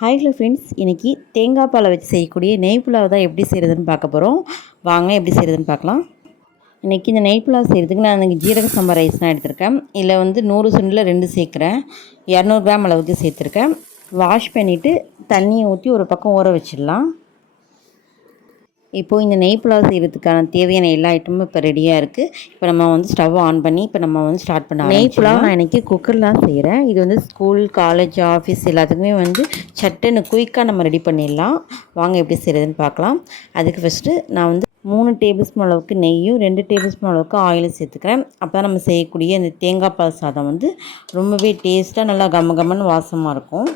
Hi hello friends, இன்றைக்கி தேங்காய் பாலை வச்சு செய்யக்கூடிய நெய் புலாவ் தான் எப்படி செய்கிறதுன்னு பார்க்க போகிறோம். வாங்க எப்படி செய்கிறதுன்னு பார்க்கலாம். இன்றைக்கி இந்த நெய் புலாவ் செய்கிறதுக்கு நான் இன்றைக்கி ஜீரக சம்பா ரைஸ் தான் எடுத்திருக்கேன். இதில் வந்து 100 சுண்டில் 2 சேர்க்குறேன். 200 கிராம் அளவுக்கு சேர்த்துருக்கேன். வாஷ் பண்ணிவிட்டு தண்ணியை ஊற்றி ஒரு பக்கம் ஊற வச்சிடலாம். இப்போது இந்த நெய் புலாவ் செய்கிறதுக்கான தேவையான எல்லா ஐட்டமும் இப்போ ரெடியாக இருக்குது. இப்போ நம்ம வந்து ஸ்டவ் ஆன் பண்ணி இப்போ நம்ம வந்து ஸ்டார்ட் பண்ண நெய் புலாவ் நான் இன்றைக்கி குக்கர்லாம் செய்கிறேன். இது வந்து ஸ்கூல், காலேஜ், ஆஃபீஸ் எல்லாத்துக்குமே வந்து சட்டுன்னு குயிக்காக நம்ம ரெடி பண்ணிடலாம். வாங்க எப்படி செய்கிறதுன்னு பார்க்கலாம். அதுக்கு ஃபஸ்ட்டு நான் வந்து 3 டேபிள் ஸ்பூன் அளவுக்கு நெய்யும் 2 டேபிள் ஸ்பூன் அளவுக்கு ஆயிலும் சேர்த்துக்கிறேன். அப்போ தான் நம்ம செய்யக்கூடிய இந்த தேங்காய் பால் சாதம் வந்து ரொம்பவே டேஸ்ட்டாக நல்லா கமகமன்னு வாசமாக இருக்கும்.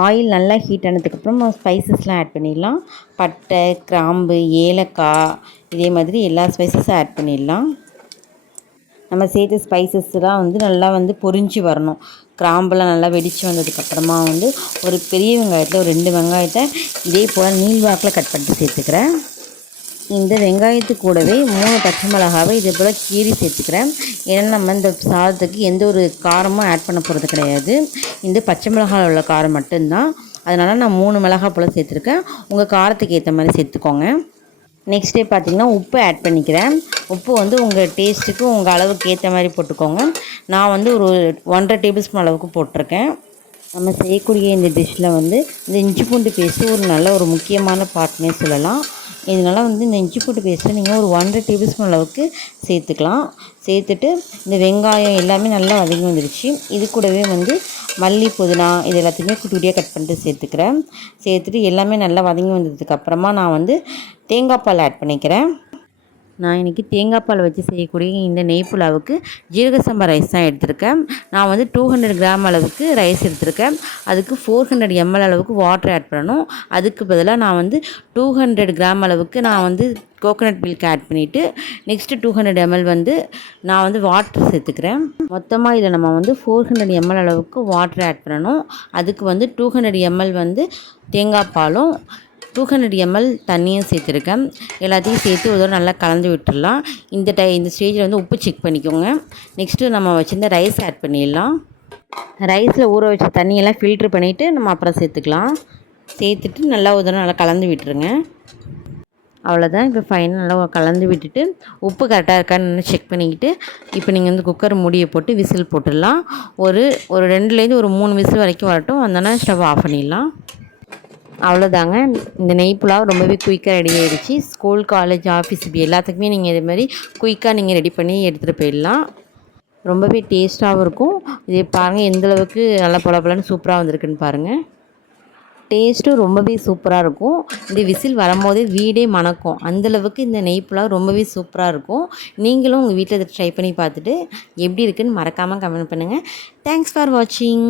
ஆயில் நல்லா ஹீட் ஆனதுக்கப்புறம் நம்ம ஸ்பைசஸ்லாம் ஆட் பண்ணிடலாம். பட்டை, கிராம்பு, ஏலக்காய், இதே மாதிரி எல்லா ஸ்பைசஸும் ஆட் பண்ணிடலாம். நம்ம சேர்த்த ஸ்பைசஸ்லாம் வந்து நல்லா வந்து பொரிஞ்சு வரணும். கிராம்பெல்லாம் நல்லா வெடித்து வந்ததுக்கப்புறமா வந்து ஒரு பெரிய வெங்காயத்தில் ஒரு 2 வெங்காயத்தை இதே போல் நீள்வாக்கில் கட் பண்ணிட்டு சேர்த்துக்கிறேன். இந்த வெங்காயத்து கூடவே 3 பச்சை மிளகாவை இதே போல் கீறி சேர்த்துக்கிறேன். ஏன்னா நம்ம இந்த சாதத்துக்கு எந்த ஒரு காரமும் ஆட் பண்ண போகிறது கிடையாது. இந்த பச்சை மிளகாய் உள்ள காரம் மட்டும்தான். அதனால் நான் 3 மிளகாய் போல் சேர்த்துருக்கேன். உங்கள் காரத்துக்கு ஏற்ற மாதிரி சேர்த்துக்கோங்க. நெக்ஸ்ட் டே பார்த்திங்கன்னா உப்பு ஆட் பண்ணிக்கிறேன். உப்பு வந்து உங்கள் டேஸ்ட்டுக்கு உங்கள் அளவுக்கு ஏற்ற மாதிரி போட்டுக்கோங்க. நான் வந்து ஒரு 1.5 டேபிள் ஸ்பூன் அளவுக்கு போட்டிருக்கேன். நம்ம செய்யக்கூடிய இந்த டிஷ்ஷில் வந்து இந்த இஞ்சி பூண்டு பேஸ்ட்டு ஒரு நல்ல ஒரு முக்கியமான பார்ட்னே சொல்லலாம். இதனால் வந்து இந்த இஞ்சி பூண்டு பேஸ்ட்டை நீங்கள் ஒரு 1.5 டேபிள் ஸ்பூன் அளவுக்கு சேர்த்துக்கலாம். சேர்த்துட்டு இந்த வெங்காயம் எல்லாமே நல்லா வதங்கி வந்துடுச்சு. இது கூடவே வந்து மல்லி, புதினா இது எல்லாத்தையுமே குட்டி குட்டியாக கட் பண்ணிட்டு சேர்த்துக்கிறேன். சேர்த்துட்டு எல்லாமே நல்லா வதங்கி வந்ததுக்கப்புறமா நான் வந்து தேங்காய் பால் ஆட் பண்ணிக்கிறேன். நான் இன்றைக்கி தேங்காய் பால் வச்சு செய்யக்கூடிய இந்த நெய் புலாவுக்கு ஜீரக சம்பா ரைஸ் தான் எடுத்திருக்கேன். நான் வந்து 200 கிராம் அளவுக்கு ரைஸ் எடுத்திருக்கேன். அதுக்கு 400 ml அளவுக்கு வாட்டர் ஆட் பண்ணணும். அதுக்கு பதிலாக நான் வந்து 200 கிராம் அளவுக்கு நான் வந்து கோகோனட் மில்க் ஆட் பண்ணிவிட்டு நெக்ஸ்ட்டு 200 ml வந்து நான் வந்து வாட்டர் சேர்த்துக்கிறேன். மொத்தமாக இதில் நம்ம வந்து 400 ml அளவுக்கு வாட்டர் ஆட் பண்ணணும். அதுக்கு வந்து 200 ml வந்து தேங்காய் பாலும் 200 ml தண்ணியும் சேர்த்துருக்கேன். எல்லாத்தையும் சேர்த்து ஒரு தடவை நல்லா கலந்து விட்டுடலாம். இந்த ஸ்டேஜில் வந்து உப்பு செக் பண்ணிக்கோங்க. நெக்ஸ்ட்டு நம்ம வச்சுருந்த ரைஸ் ஆட் பண்ணிடலாம். ரைஸில் ஊற வச்ச தண்ணியெல்லாம் ஃபில்ட்ரு பண்ணிவிட்டு நம்ம அப்புறம் சேர்த்துக்கலாம். சேர்த்துட்டு நல்லா ஒரு தடவை நல்லா கலந்து விட்டுருங்க. அவ்வளோதான். இப்போ ஃபைனல் நல்லா கலந்து விட்டுட்டு உப்பு கரெக்டாக இருக்கான்னு செக் பண்ணிக்கிட்டு இப்போ நீங்கள் வந்து குக்கர் மூடியை போட்டு விசில் போட்டுடலாம். ஒரு 2லேருந்து ஒரு 3 விசில் வரைக்கும் வரட்டும். வந்தோன்னா ஸ்டவ் ஆஃப் பண்ணிடலாம். அவ்வளோதாங்க. இந்த நெய் புலாவ் ரொம்பவே குயிக்காக ரெடி ஆகிடுச்சு. ஸ்கூல், காலேஜ், ஆஃபீஸ் இப்படி எல்லாத்துக்குமே நீங்கள் இது மாதிரி குயிக்காக நீங்கள் ரெடி பண்ணி எடுத்துகிட்டு போயிடலாம். ரொம்பவே டேஸ்ட்டாகவும் இருக்கும். இது பாருங்கள் எந்தளவுக்கு நல்லா பொலன்னு சூப்பராக வந்திருக்குன்னு பாருங்கள். டேஸ்ட்டும் ரொம்பவே சூப்பராக இருக்கும். இந்த விசில் வரும்போதே வீடே மணக்கும். அந்தளவுக்கு இந்த நெய் புலாவ் ரொம்பவே சூப்பராக இருக்கும். நீங்களும் உங்கள் வீட்டில் இதை ட்ரை பண்ணி பார்த்துட்டு எப்படி இருக்குதுன்னு மறக்காமல் கமெண்ட் பண்ணுங்கள். தேங்க்ஸ் ஃபார் வாட்சிங்.